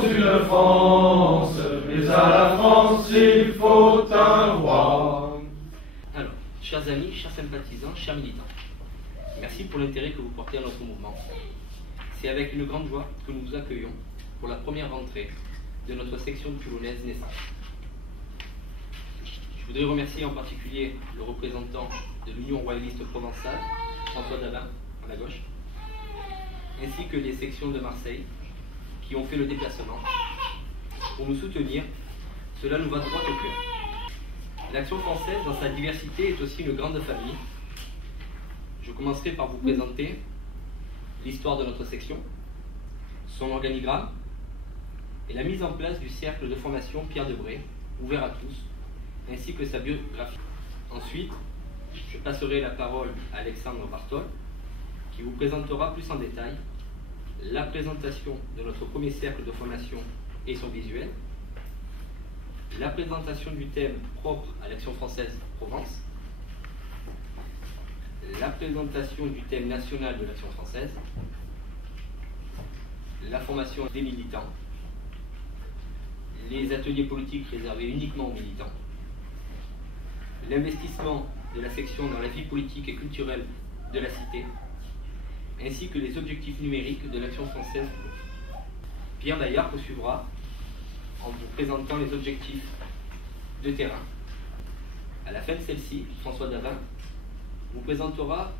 avons une France, mais à la France il faut un roi. Alors, chers amis, chers sympathisants, chers militants, merci pour l'intérêt que vous portez à notre mouvement. C'est avec une grande joie que nous vous accueillons pour la première rentrée de notre section toulonnaise naissante. Je voudrais remercier en particulier le représentant de l'Union royaliste provençale, François Davin, à la gauche, ainsi que les sections de Marseille qui ont fait le déplacement pour nous soutenir. Cela nous va droit au cœur. L'Action française, dans sa diversité, est aussi une grande famille. Je commencerai par vous présenter l'histoire de notre section, son organigramme et la mise en place du cercle de formation Pierre Debré, ouvert à tous, ainsi que sa biographie. Ensuite, je passerai la parole à Alexandre Bartol, qui vous présentera plus en détail la présentation de notre premier cercle de formation et son visuel, la présentation du thème propre à l'Action française Provence, la présentation du thème national de l'Action française, la formation des militants, les ateliers politiques réservés uniquement aux militants, l'investissement de la section dans la vie politique et culturelle de la cité, ainsi que les objectifs numériques de l'Action française. Pierre Bayard poursuivra en vous présentant les objectifs de terrain. À la fin de celle-ci, François Davin vous présentera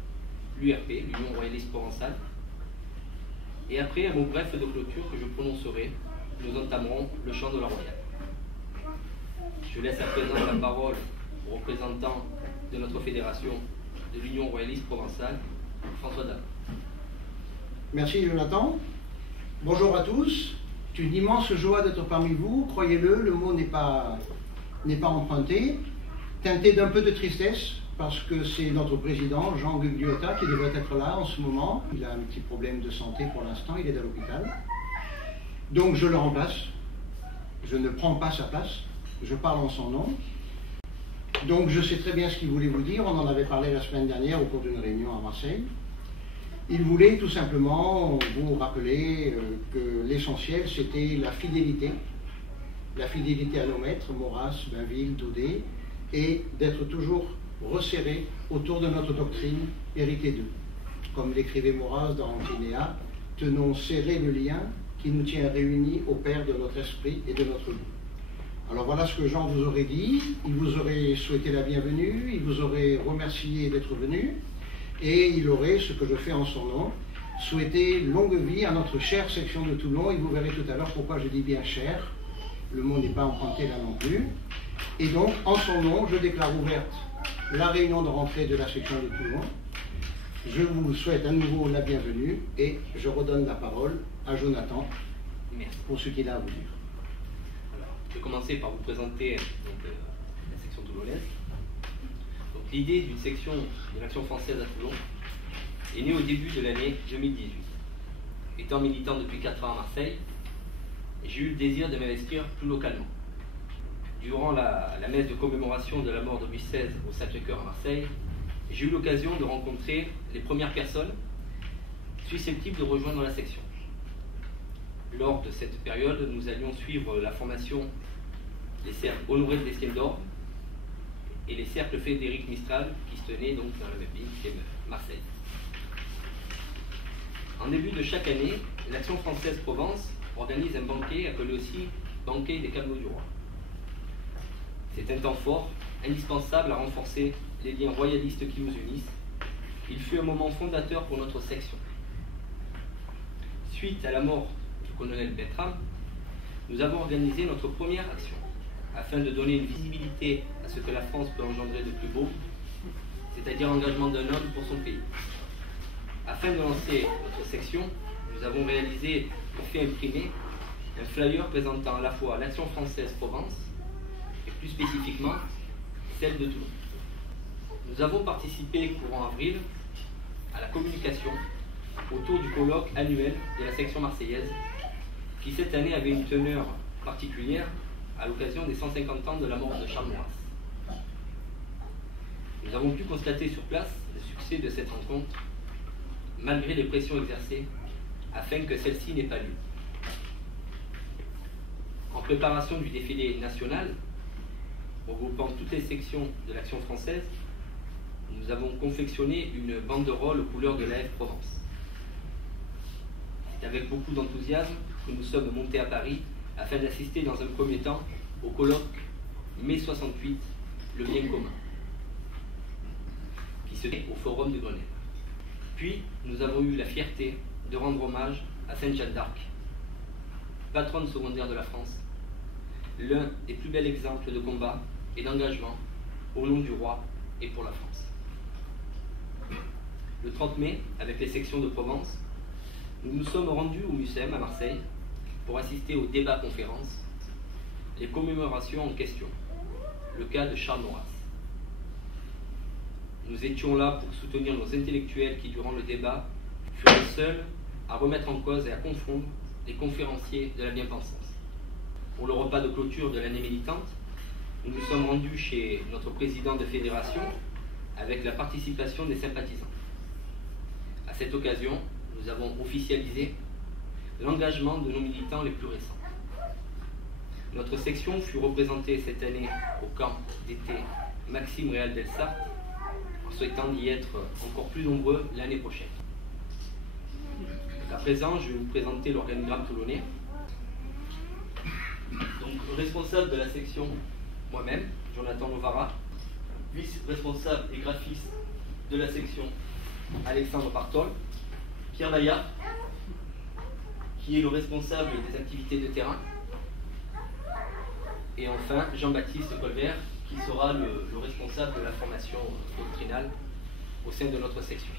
l'URP, l'Union royaliste provençale, et après un mot bref de clôture que je prononcerai, nous entamerons le chant de la royale. Je laisse à présent la parole au représentant de notre fédération de l'Union royaliste provençale, François Davin. Merci Jonathan. Bonjour à tous. C'est une immense joie d'être parmi vous. Croyez-le, le mot n'est pas emprunté. Teinté d'un peu de tristesse, parce que c'est notre président, Jean Gugliota, qui devrait être là en ce moment. Il a un petit problème de santé pour l'instant, il est à l'hôpital. Donc je le remplace. Je ne prends pas sa place, je parle en son nom. Donc je sais très bien ce qu'il voulait vous dire, on en avait parlé la semaine dernière au cours d'une réunion à Marseille. Il voulait tout simplement vous rappeler que l'essentiel c'était la fidélité à nos maîtres, Maurras, Bainville, Daudet, et d'être toujours resserré autour de notre doctrine héritée d'eux. Comme l'écrivait Maurras dans Antinéa, tenons serré le lien qui nous tient réunis au Père de notre esprit et de notre vie. Alors voilà ce que Jean vous aurait dit, il vous aurait souhaité la bienvenue, il vous aurait remercié d'être venu, et il aurait, ce que je fais en son nom, souhaité longue vie à notre chère section de Toulon, et vous verrez tout à l'heure pourquoi je dis bien cher, le mot n'est pas emprunté là non plus. Et donc, en son nom, je déclare ouverte la réunion de rentrée de la section de Toulon. Je vous souhaite à nouveau la bienvenue, et je redonne la parole à Jonathan. Merci. Pour ce qu'il a à vous dire. Je vais commencer par vous présenter la section toulonnaise. L'idée d'une section de l'Action française à Toulon est née au début de l'année 2018. Étant militant depuis 4 ans à Marseille, j'ai eu le désir de m'investir plus localement. Durant la messe de commémoration de la mort de Louis XVI au Sacré-Cœur à Marseille, j'ai eu l'occasion de rencontrer les premières personnes susceptibles de rejoindre la section. Lors de cette période, nous allions suivre la formation des cercles Honoré de Destienne d'Or et les cercles Frédéric Mistral qui se tenaient donc dans la même ville qu'est Marseille. En début de chaque année, l'Action française Provence organise un banquet appelé aussi Banquet des Camelots du Roi. C'est un temps fort, indispensable à renforcer les liens royalistes qui nous unissent. Il fut un moment fondateur pour notre section. Suite à la mort du colonel Bertram, nous avons organisé notre première action, afin de donner une visibilité à ce que la France peut engendrer de plus beau, c'est-à-dire l'engagement d'un homme pour son pays. Afin de lancer notre section, nous avons réalisé et fait imprimer un flyer présentant à la fois l'Action française Provence et plus spécifiquement celle de Toulon. Nous avons participé courant avril à la communication autour du colloque annuel de la section marseillaise qui cette année avait une teneur particulière à l'occasion des 150 ans de la mort de Charles Maurras. Nous avons pu constater sur place le succès de cette rencontre malgré les pressions exercées afin que celle-ci n'ait pas lieu. préparation du défilé national, regroupant toutes les sections de l'Action française, nous avons confectionné une banderole aux couleurs de l'AF Provence. C'est avec beaucoup d'enthousiasme que nous sommes montés à Paris afin d'assister dans un premier temps au colloque Mai 68, le bien commun, qui se fait au Forum de Grenelle. Puis, nous avons eu la fierté de rendre hommage à Sainte Jeanne d'Arc, patronne secondaire de la France, l'un des plus bels exemples de combat et d'engagement au nom du roi et pour la France. Le 30 mai, avec les sections de Provence, nous nous sommes rendus au MUSEM à Marseille pour assister au débat-conférence, les commémorations en question, le cas de Charles Maurras. Nous étions là pour soutenir nos intellectuels qui, durant le débat, furent les seuls à remettre en cause et à confondre les conférenciers de la bien-pensance. Pour le repas de clôture de l'année militante, nous nous sommes rendus chez notre président de fédération avec la participation des sympathisants. À cette occasion, nous avons officialisé l'engagement de nos militants les plus récents. Notre section fut représentée cette année au camp d'été Maxime Réal d'Elsart, en souhaitant d'y être encore plus nombreux l'année prochaine. À présent, je vais vous présenter l'organigramme toulonnais. Donc, responsable de la section, moi-même, Jonathan Novara, vice-responsable et graphiste de la section, Alexandre Partol, Pierre Maillard, qui est le responsable des activités de terrain, et enfin Jean-Baptiste Colbert, qui sera le responsable de la formation doctrinale au sein de notre section.